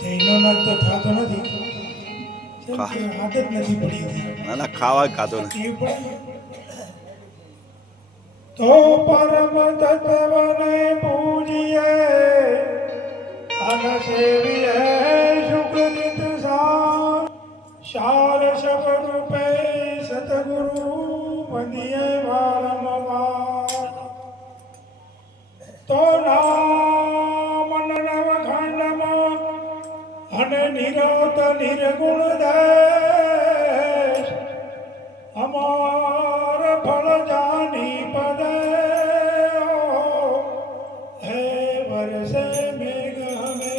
જૈનોનો તો થતો નથી, આદત નથી પડી. ના ના, ખાવા ખાતો નથી. તો પરમ તત્વને પૂજીએ અને સેવીએ સુખનિત સાર સ્વરૂપે સતગુરુ વંદીએ વારંવાર. તો નામ નવખંડમાં અને નિરત નિર્ગુણ દેશ અમાર ફળ જાની પદે હે વરસે મેઘ હમે.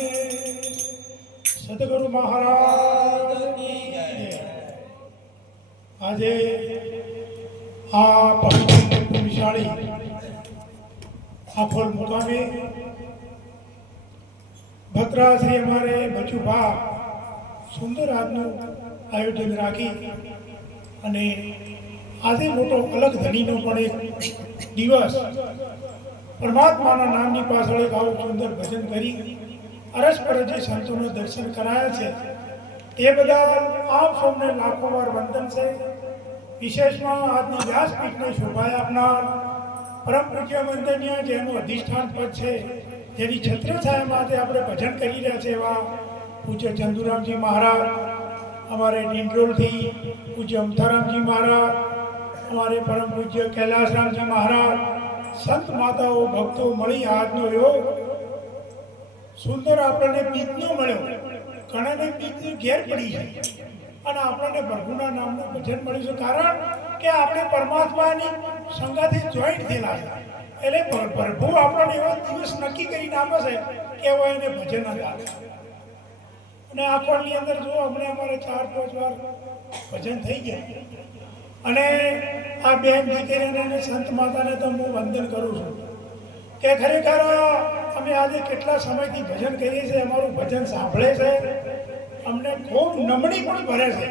સદગુરુ મહારાજ કી જય. આજે આ પવિત્ર વિશાળી આખોલ મુકામે ભક્તરા શ્રી અમારે બચુભા સુંદર આજનું આયોજન રાખી અને આજે મોટો અલગ ધણીનો પણ એક દિવસ પરમાત્માના નામની પાછળ એક આવું સુંદર ભજન કરી અરસપર જે સંતોનો દર્શન કરાયા છે તે બધા આપ સૌને લાખો વાર વંદન છે. વિશેષમાં આજની વ્યાસપીઠને શોભાય આપનાર પરમ પૂજ્ય વંદનીય જેનું અધિષ્ઠાન પદ છે, જેની છત્રછાયા માટે આપણે ભજન કરી રહ્યા છે એવા પૂજ્ય ચંદુરામજી મહારાજ, અમારે ડિંડોલથી પૂજ્ય અમથારામજી મહારાજ, અમારે પરમ પૂજ્ય કૈલાસરામજી મહારાજ, સંત માતાઓ ભક્તો મળી આજનો યોગ સુંદર આપણને પીતનો મળ્યો. ઘણાને પીતની ઘેર પડી છે અને આપણને પ્રભુના નામનું ભજન મળ્યું છે, કારણ કે આપણે પરમાત્માની સંગાથી જોઈન્ટ થયેલા છે. એટલે પ્રભુ આપણને એવો દિવસ નક્કી કરીને આપે છે કે એવો એને ભજન જ આવે. અને આખોની અંદર જો અમને અમારે 4-5 વાર ભજન થઈ ગયા. અને આ બેન દીકરીને અને સંત માતાને તો હું વંદન કરું છું કે ખરેખર અમે આજે કેટલા સમયથી ભજન કરીએ છીએ, અમારું ભજન સાંભળે છે, અમને ખૂબ નમણી પણ ભરે છે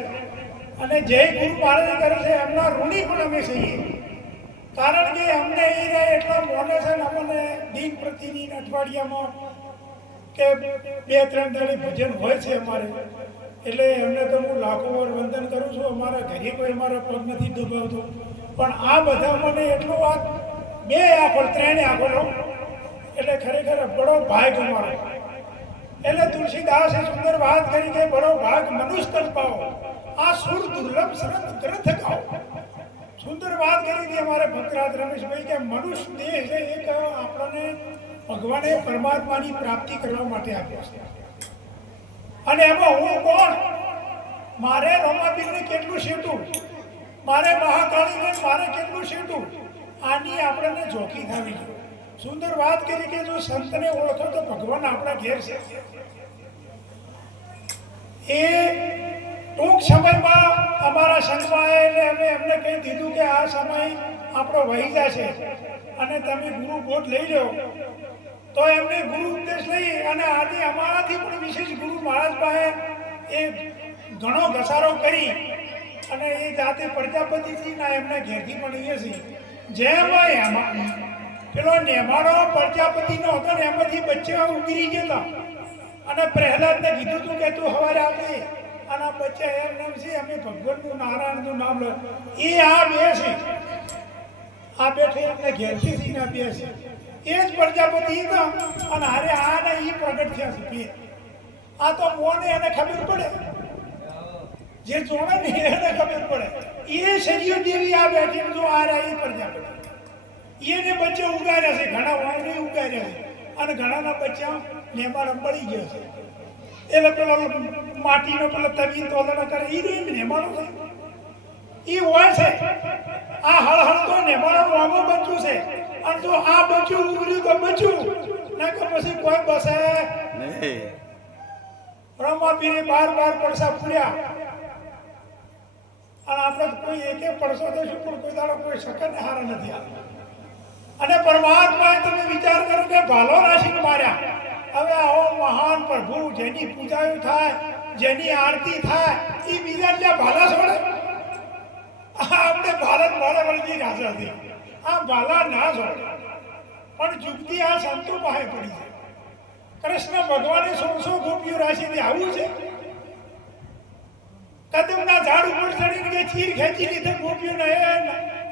અને જય ગુરુ મહારાજે કરે છે એમના ઋણી પણ અમે છીએ. કારણ કે અમને એ એટલા મોને છે ને અમને દિન પ્રતિદિન અઠવાડિયામાં કે 2-3 દાડે ભજન હોય છે અમારે. એટલે એમને તો હું લાખો વાર વંદન કરું છું. અમારા ઘરે કોઈ અમારા પગ નથી દબાવતો, પણ આ બધા મને એટલું વાત 2 આંખો 3 આંખો એટલે ખરેખર બડો ભાગ અમારો. એટલે તુલસીદાસે સુંદર વાત કરી કે બડો ભાગ મનુષ્ય કર પાઓ, આ સુર દુર્લભ શરત ગ્રંથ ગાઓ. સુંદર વાત કરી હતી અમારે ભક્તરાજ રમેશભાઈ કે મનુષ્ય દેહ છે એક આપણને ભગવાને પરમાત્માની પ્રાપ્તિ કરવા માટે આપ્યો છે. અને એમાં હું કોણ? મારે રમાપીરને કેટલું શેઠું, મારે મહાકાળીને મારે કેટલું શેઠું, આની આપણને ઝોકી થવી જોઈએ. સુંદર વાત કરી કે જો સંતને ઓળખો તો ભગવાન આપણા ઘેર છે. એ ટૂંક સમયમાં અમારા સંતવાએ એટલે અમે એમને કહી દીધું કે આ સમય આપણો વહી જશે અને તમે ગુરુ બોધ લઈ લો. તો એમને ગુરુ ઉપદેશ લઈ અને આજે અમારાથી પણ વિશેષ ગુરુ મહારાજ પાસે એ ઘણો ઘસારો કરી અને એ જાતે પ્રજાપતિથી ના એમના ઘેરથી પણ એ છે. જેમ એમાં પેલો નેમાડો પ્રજાપતિનો હતો ને એમાંથી બચ્ચા ઉગરી ગયા અને પ્રહલાદને કીધું હતું કે તું સવારે આપે અને આ બચ્ચા એમ નામ છે અમે ભગવાનનું નારાયણનું નામ લો. એ આ બે છે, આ બેઠે એમને ઘેરથી ના બે છે, એ જ પ્રજાપતિ હતા અને હારે આને એ પ્રગટ થયા છે. આ તો મોને એને ખબર પડે, જે જોડે ને એને ખબર પડે. એ શરીર દેવી આ બેઠી જો આ રહ્યા એ પ્રજાપતિ એને બચ્ચે ઉગાડ્યા છે, ઘણા વાયને ઉગાડ્યા છે અને ઘણાના બચ્ચા નેમાડ અંબળી ગયા છે. એટલે પેલો માટીનો પેલો તવીન તોલણા કરે એ રહ્યું નેમાડો છે, એ હોય છે. આ હળહળ તો નેમાડાનું આમાં બચ્ચું છે અને જો આ બચ્ચું ઉગર્યું તો બચ્ચું ના કે પછી કોઈ બસે નહીં. રમાપીરે 12 પડસા પૂર્યા અને આપણે કોઈ એક પડસો તો શું પણ કોઈ દાડો કોઈ શકન હારા નથી આવ્યા. અને પરમાત્માએ તમે વિચાર કરો કે ભાલો રાશિને માર્યા. હવે આવો મહાન પ્રભુ જેની પૂજાઓ થાય, જેની આરતી થાય, એ બીજા ત્યાં ભાલા છોડે. આપણે ભારત ભાલા વળગી રાજા હતી, આ ભાલા ના છોડે. પણ જુગતી આ સંતો પાસે પડી છે. કૃષ્ણ ભગવાને 1600 ગોપીઓ રાશિથી આવું છે. કદમના ઝાડ ઉપર ચડીને કે ચીર ખેંચી લીધે ગોપીઓને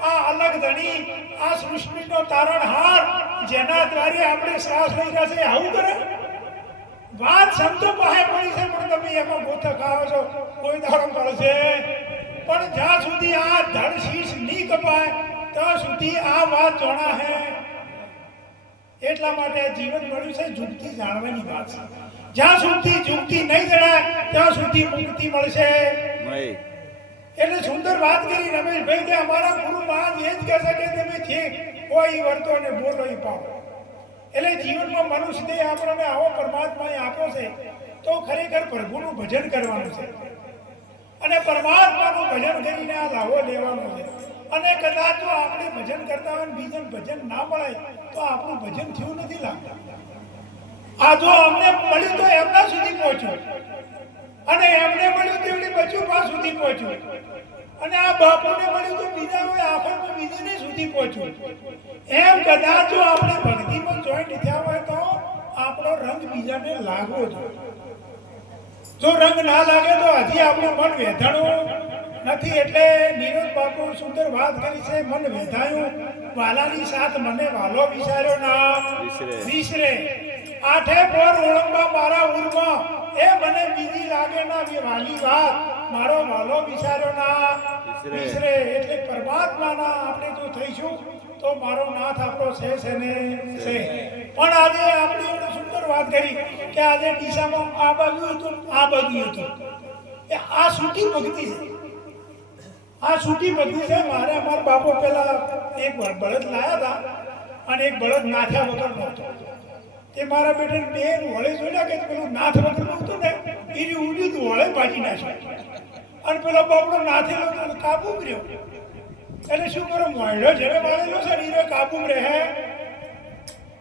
આ અલગ ધણી આ સૃષ્ટિનો તારણહાર જેના દ્વારે આપણે શ્વાસ લઈ રહ્યા છે આવું કરે. વાત શબ્દો પાસે પડી છે પણ તમે એમાં ગોથા ખાઓ છો કોઈ દાડો મળશે પણ જ્યાં સુધી આ ધડ શીશ નહીં કપાય ત્યાં સુધી આ વાત જોણા હે. એટલા માટે જીવન મળ્યું છે જુગતી જાણવાની વાત છે. જ્યાં સુધી જુગતી નહીં જણાય ત્યાં સુધી મુક્તિ મળશે નહીં. એટલે સુંદર વાત કરી રમેશભાઈ કે અમારા ગુરુ મહારાજ એ જ કહે છે કે તમે જે કોઈ વર્તો ને બોલો એ પાવો. એટલે જીવનમાં મનુષ્ય દેહ આપણને આવો પરમાત્માએ આપો છે તો ખરેખર પ્રભુનું ભજન કરવાનું છે અને પરમાત્માનું ભજન કરીને આ લાવો લેવાનો છે. અને કદાચ જો આપણે ભજન કરતા હોય બીજાને ભજન ના મળે તો આપણું ભજન થયું નથી લાગતું. આ જો અમને મળ્યું તો એમના સુધી પહોંચ્યું અને એમને મળ્યું તો એમની બચુપા સુધી પહોંચ્યું અને આ બાપુને મળ્યું તો બીજા હોય આખરમાં બીજાને સુધી પહોંચ્યું. એમ કદાચ જો આપણે ભક્તિમાં જોઈન્ટ થયા હોય તો આપણો રંગ બીજાને લાગવો જોઈએ. જો રંગ ના લાગે તો હજી આપણું મન વેધાણું નથી. એટલે નીરજ બાપુ સુંદર વાત કરી છે. મન વેધાયું વાલાની સાથ મને વાલો વિચાર્યો ના વિસરે. આઠે પર ઓળંબા મારા ઉરમાં એ મને બીજી લાગે ના વાલી વાત મારો વાલો વિચાર્યો ના વિસરે. એટલે પરમાત્માના આપણે જો થઈશું તો મારો નાથ આપણો છે ને છે. પણ આજે આપણે સુંદર વાત કરી કે આજે દિશામાં આ બાજુ હતું આ બાજુ હતું એ આ સૂટી ભક્તિ છે. આ સૂટી ભક્તિ છે. મારે અમારા બાપો પેલા એક બળદ લાયા હતા અને એક બળદ નાથ્યા વગર નહોતો. તે મારા બેટાને બે વળે જોયા કે પેલું નાથ વગર નહોતું ને એની ઉડ્યું તું વળે ભાજી નાખ્યું અને પેલો બાપડો નાથેલો તો કાબુ રહ્યો. એટલે શું કરો મોયડો જેને મારેલો છે ને એ કાબુ રહે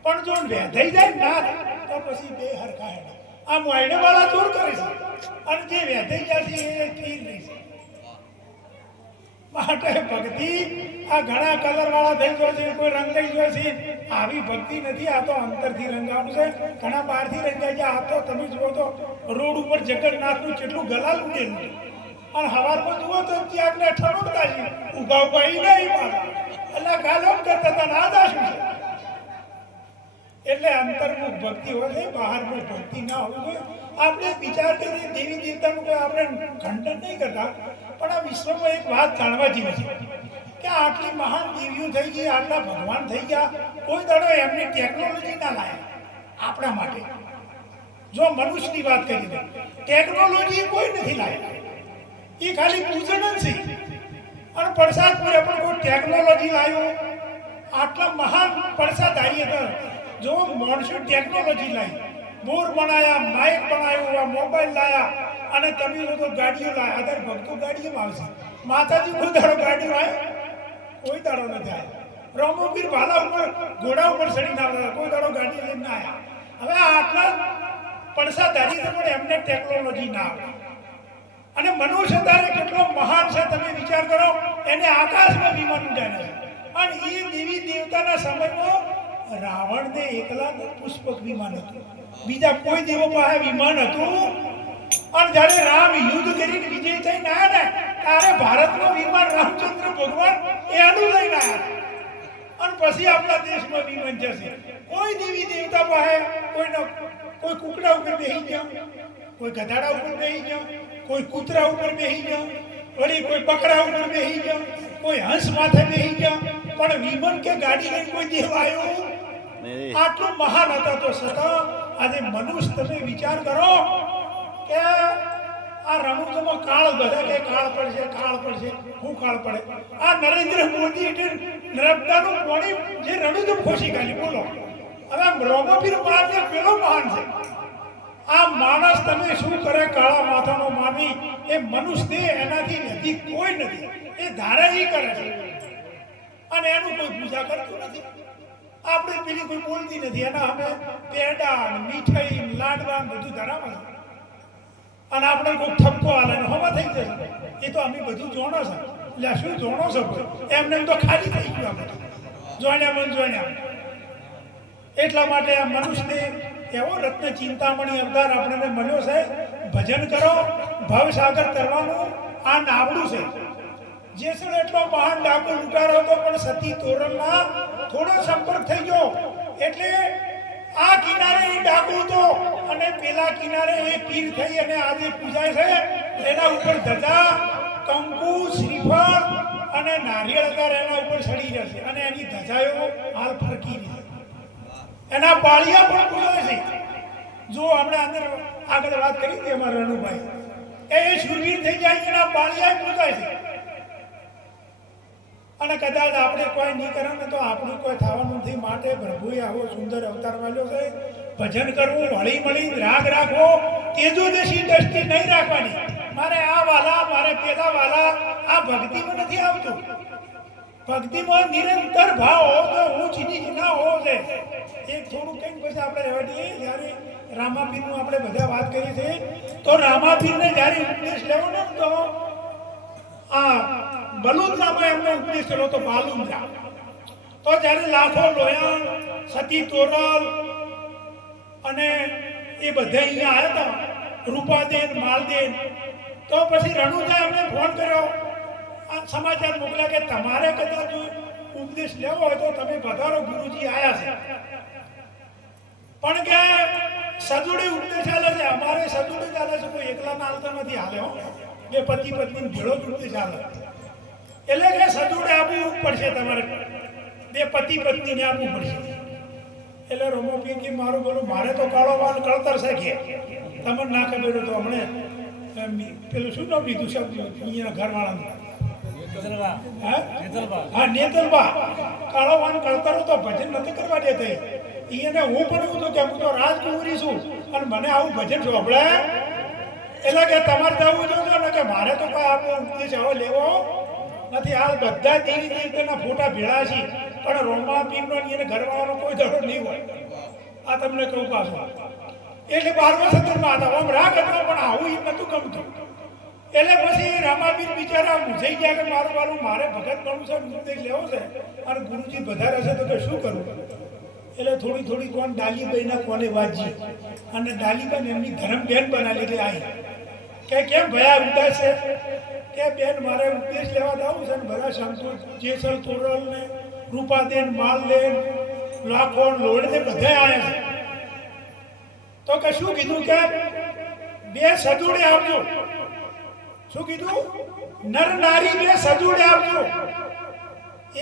પણ જો વેધાઈ જાય ના તો પછી બે હરખા હેડા. આ મોયડે વાળા ચોર કરે છે અને જે વેધાઈ જાય છે એ સ્થિર રહી છે. માટે ભક્તિ આ ઘણા કલર વાળા થઈ ગયો છે કોઈ રંગ લઈ ગયો છે આવી ભક્તિ નથી. આ તો અંતરથી રંગાવું છે. ઘણા બહારથી રંગાઈ જાય. આ તો તમે જુઓ તો રોડ ઉપર જગન્નાથનું કેટલું ગલાલ ઉડેલું અને હવારમાં જુઓ તો ત્યાં ઠણકતા છે ઉભા ઉભા એ નહીં પાડે એટલે ગાલોમ કરતા હતા ના દાશું છે. એટલે અંતર્મુખ ભક્તિ હોય છે બહારનું ભક્તિ ના હોવી જોઈએ. આપણે વિચાર કરીએ દેવી દેવતાનું કોઈ આપણે ખંડન નહીં કરતા પણ આ વિશ્વમાં એક વાત જાણવા જેવી છે કે આટલી મહાન દેવીઓ થઈ ગઈ આટલા ભગવાન થઈ ગયા કોઈ દાડો એમની ટેકનોલોજી ના લાયા આપણા માટે. જો મનુષ્યની વાત કરીએ ટેકનોલોજી કોઈ નથી લાયા એ ખાલી પૂજન જ છે અને પ્રસાદ પૂરે પણ કોઈ ટેકનોલોજી લાવ્યો આટલા મહાન પ્રસાદારી હતા. જો માણસો ટેકનોલોજી લાવી બોર બનાયા માઇક બનાવ્યું મોબાઈલ લાયા અને તમે લોકો ગાડીઓ લાયા. અદર ભક્તો ગાડીઓમાં આવશે. માતાજી કોઈ દાડો ગાડીઓ આવ્યા કોઈ દાડો નથી આવ્યા. રમોપીર ભાલા ઉપર ઘોડા ઉપર ચડીને આવ્યા કોઈ દાડો ગાડી લઈને ના આવ્યા. હવે આટલા પડસાધારી પણ એમને ટેકનોલોજી ના આવે અને મનુષ્ય તારે કેટલો મહાન છે તમે વિચાર કરો. એને આકાશમાં વિમાન ઉડાડે છે અને એ દેવી દેવતાના સમયમાં રાવણને એકલા પુષ્પક વિમાન હતું. બીજા કોઈ દેવો પાસે વિમાન હતું અને જ્યારે રામ યુદ્ધ કરીને વિજય થઈને આવ્યા ને ત્યારે ભારતનું વિમાન રામચંદ્ર ભગવાન એનું લઈને આવ્યા અને પછી આપણા દેશમાં વિમાન જશે. કોઈ દેવી દેવતા પાસે કોઈ કુકડા ઉપર બેસી ગયા કોઈ ગધાડા ઉપર બેસી ગયા કોઈ કૂતરા ઉપર બેસી ગયા વળી કોઈ બકરા ઉપર બેસી ગયા કોઈ હંસ માથે બેસી ગયા પણ વિમાન કે ગાડી લઈને કોઈ દેવ આવ્યો આટલું મહાન હતા તો છતાં આજે મનુષ્ય તમે વિચાર કરો કે આ રણુજમાં કાળ બધા કે કાળ પડશે શું કાળ પડે. આ નરેન્દ્ર મોદી એટલે નર્મદાનું પાણી જે રણુજમ ખોસી કાઢી બોલો. હવે રોમપીર મહારાજ પેલો મહાન છે. આ માણસ તમે શું કરે કાળા માથાનો માનવી એ મનુષ્ય એનાથી નથી કોઈ નથી. એ ધારા એ કરે છે અને એનું કોઈ પૂજા કરતું નથી. આપણે પેલી કોઈ બોલતી નથી. એના અમે પેડા મીઠાઈ લાડવા બધું ધરાવે છે અને આપણે કોઈ ઠપકો હાલે ને હવા થઈ જશે. એ તો અમે બધું જોણો છે. એટલે શું જોણો છો એમને તો ખાલી થઈ ગયું આપણે જોણ્યા. એટલા માટે આ મનુષ્યને એવો રત્ન ચિંતામણી અવતાર આપણને મળ્યો છે. ભજન કરો, ભવસાગર તરવાનું આ નાવડું છે. જેસલ એટલો મહાન ડાકુ લૂંટારો હતો, પણ સતી તોરણમાં થોડો સંપર્ક થઈ ગયો એટલે આ કિનારે એ ડાકુ હતો અને પેલા કિનારે એ પીર થઈ અને આજે પૂજાય છે. એના ઉપર ધજા, કંકુ, શ્રીફળ અને નારિયેળ અત્યારે એના ઉપર ચડી જશે અને એની ધજાઓ હાલ ફરકી રહી છે. એના પાળિયા પણ પૂજાય છે. જો આપણે અંદર આગળ વાત કરી હતી અમારા રણુભાઈ, એ શૂરવીર થઈ જાય એના પાળિયા પૂજાય છે. અને કદાચ આપણે કોઈ નહીં કરે ને તો આપણું કોઈ થવાનું નથી. માટે પ્રભુએ આવો સુંદર અવતાર વાળ્યો છે. ભજન કરવું, હળી મળી રાગ રાખવો, તેજોદેશી દ્રષ્ટિ નહીં રાખવાની. મારે આ વાલા, મારે પેલા વાલા, આ ભક્તિમાં નથી આવતું. ભક્તિમાં નિરંતર ભાવ હોવો જોઈએ, ઊંચ નીચ ના હોવો જોઈએ. એક થોડું કંઈક પછી આપણે રહેવા દઈએ. જ્યારે રામાપીરનું આપણે બધા વાત કરી છે, તો રામાપીરને જ્યારે ઉપદેશ લેવાનો તો આ બલુદ્રામાં એમનો ઉપદેશ કર્યો તો બાલુદ્રા. તો જ્યારે લાખો લોયા, સતી તોરલ અને એ બધા અહીંયા આવ્યા હતા, રૂપાદેન, માલદેન, તો પછી રણુજા એમને ફોન કર્યો, આ સમાચાર મોકલ્યા કે તમારે કદાચ ઉપદેશ લેવો હોય તો તમે પધારો, ગુરુજી આવ્યા છે. પણ કે સજોડી ઉપદેશ ચાલે છે, અમારે સજોડી ચાલે છે, કોઈ એકલા હાલતા નથી હાલે હો. બે પતિ પત્ની ભેળો જ ઉપદેશ ચાલે. એટલે કે સજોડે આપવું પડશે, તમારે બે પતિ પત્નીને આપવું પડશે. એટલે રોમો કે મારું બોલું, મારે તો કાળો વાલ કળતર છે કે તમને ના ખબર તો હમણે પેલું શું નામ લીધું છે અહીંયા ઘરવાળાનું? હા, નેતલબા. કાળો વાન કળતર તો ભજન નથી કરવા દેતા. એને હું પણ એવું તો કે હું તો રાજકુમારી છું અને મને આવું ભજન સાંભળે. એટલે કે તમારે જવું જોજો ને કે મારે તો કોઈ આપણો ઉપદેશ હવે લેવો નથી. આ બધા દેવી દેવતાના ફોટા ભેળા છે, પણ રોમા પીરનો એને ઘરવાળાનો કોઈ દડો નહીં હોય. આ તમને કહું પાછું. એટલે 12મા સત્રમાં હતા, આમ રાગ હતો પણ આવું એ નતું ગમતું. એટલે પછી રામાપીર બિચારા મૂંઝાઈ ગયા કે મારું વાલું મારે ભગત બનવું છે, ઉપદેશ લેવો છે અને ગુરુજી વધારે હશે તો કે શું કરું. એટલે થોડી થોડી કોણ ડાલીબાઈના કોને વાજી અને ડાલીબાઈ એમની ધર્મ બેન બનાવી લીધી. આવી કે કેમ ભયા ઉદાસ છે કે બેન મારે ઉપદેશ લેવા જવું છે ને બધા સંતો જેસલ તોરલ ને રૂપાદેન, માલદેન, લાખો, લોડને બધા આવ્યા છે. તો કે શું કીધું કે બે સજોડે આવજો. શું કીધું? નર નારી બે સજોડે આવજો,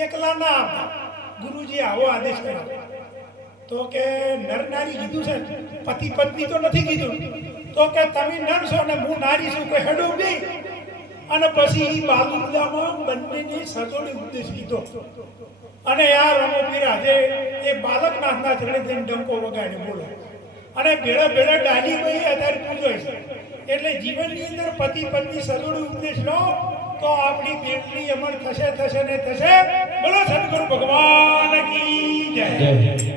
એકલા ના આવતા. ગુરુજી આવો આદેશ કર્યો. તો કે નર નારી કીધું છે, પતિ પત્ની તો નથી કીધું. તો કે તમે નર છો ને હું નારી છું, કોઈ હેડો બી. અને પછી બાલુદામાં બંનેની સજોડી ઉપદેશ લીધો. અને આ રમોપીર આજે એ બાલકનાથના ચરણે જઈને ડંકો વગાડી બોલો અને ભેળા ભેળા ડાલીબાઈ અત્યારે પૂજો છે. એટલે જીવનની અંદર પતિ પત્ની સજોડી ઉપદેશ લો તો આપણી બેટની અમર થશે થશે ને થશે. બોલો સદગુરુ ભગવાન કી જય.